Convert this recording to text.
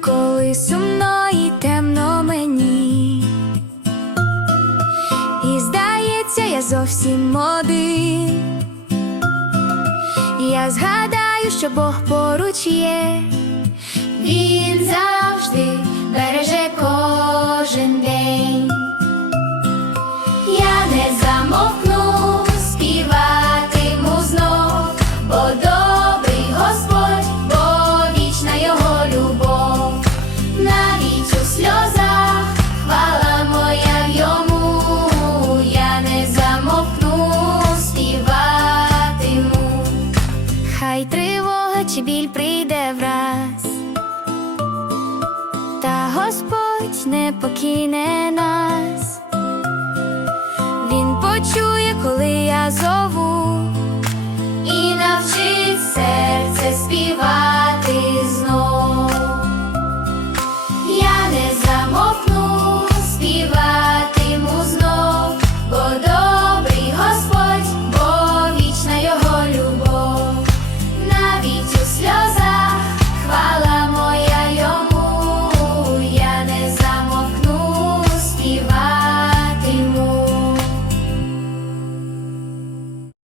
Коли сумно і темно мені, і здається, я зовсім один. Я згадаю, що Бог поруч є, Він завжди береже кожен день. Я не замовкну, чи біль прийде враз, та Господь не покине нас. Він почує, коли я зову,